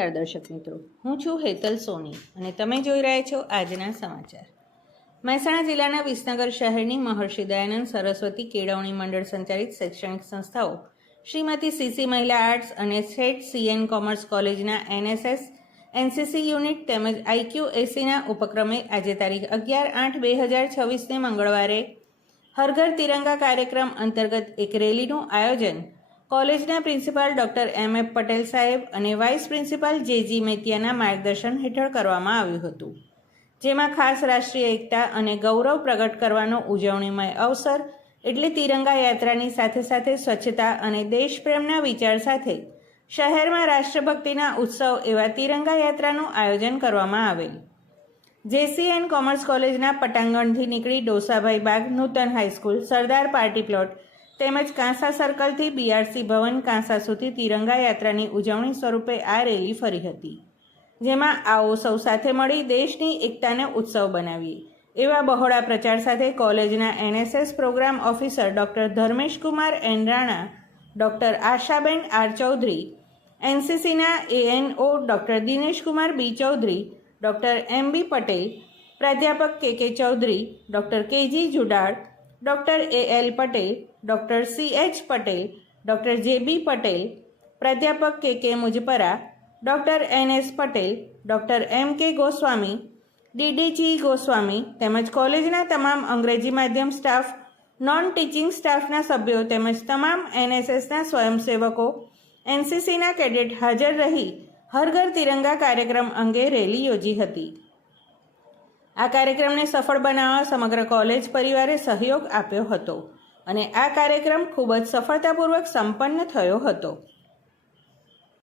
નમસ્કાર દર્શક મિત્રો, હું છું હેતલ સોની અને તમે જોઈ રહ્યા છો આજના સમાચાર। મહેસાણા જિલ્લાના વિસનગર શહેરની મહર્ષિ દયાનંદ સરસ્વતી કેળવણી મંડળ સંચાલિત શૈક્ષણિક સંસ્થાઓ શ્રીમતી સીસી મહિલા આર્ટ્સ અને શેઠ સીએન કોમર્સ કોલેજના એનએસએસ એનસીસી યુનિટ તેમજ IQACના ઉપક્રમે આજે તારીખ 11/8/2026ને મંગળવારે હર ઘર તિરંગા કાર્યક્રમ અંતર્ગત એક રેલીનું આયોજન કોલેજના પ્રિન્સિપાલ ડૉક્ટર MM પટેલ સાહેબ અને વાઇસ પ્રિન્સિપાલ JG મેતિયાના માર્ગદર્શન હેઠળ કરવામાં આવ્યું હતું, જેમાં ખાસ રાષ્ટ્રીય એકતા અને ગૌરવ પ્રગટ કરવાનો ઉજવણીમય અવસર એટલે તિરંગા યાત્રાની સાથે સાથે સ્વચ્છતા અને દેશપ્રેમના વિચાર સાથે શહેરમાં રાષ્ટ્રભક્તિના ઉત્સવ એવા તિરંગા યાત્રાનું આયોજન કરવામાં આવેલ। JCN કોમર્સ કોલેજના પટાંગણથી નીકળી ડોસાભાઈ બાગ નૂતન હાઈસ્કૂલ, સરદાર પાર્ટી પ્લોટ તેમજ કાંસા સર્કલથી BRC ભવન કાંસા સુધી તિરંગા યાત્રાની ઉજવણી સ્વરૂપે આ રેલી ફરી હતી, જેમાં આવો સૌ સાથે મળી દેશની એકતાને ઉત્સવ બનાવીએ એવા બહોળા પ્રચાર સાથે કોલેજના NSS program officer doctor Dharmeshkumar N Rana, doctor Ashaben R Chaudhary, NCCના ANO doctor Dineshkumar B Chaudhary, doctor MB Patel, પ્રાધ્યાપક KK Chaudhary, doctor KG Judal, doctor AL Patel, doctor CH Patel, doctor JB Patel, પ્રાધ્યાપક KK Mujpara, doctor NS Patel, doctor MK Goswami, DDG Goswami તેમજ કોલેજના તમામ અંગ્રેજી માધ્યમ સ્ટાફ, નોન ટીચિંગ સ્ટાફના સભ્યો તેમજ તમામ NSSના સ્વયંસેવકો, NCCના કેડેટ હાજર રહી હર ઘર તિરંગા કાર્યક્રમ અંગે રેલી યોજી હતી। આ કાર્યક્રમને સફળ બનાવવા સમગ્ર કોલેજ પરિવારે સહયોગ આપ્યો હતો અને આ કાર્યક્રમ ખૂબ જ સફળતાપૂર્વક સંપન્ન થયો હતો।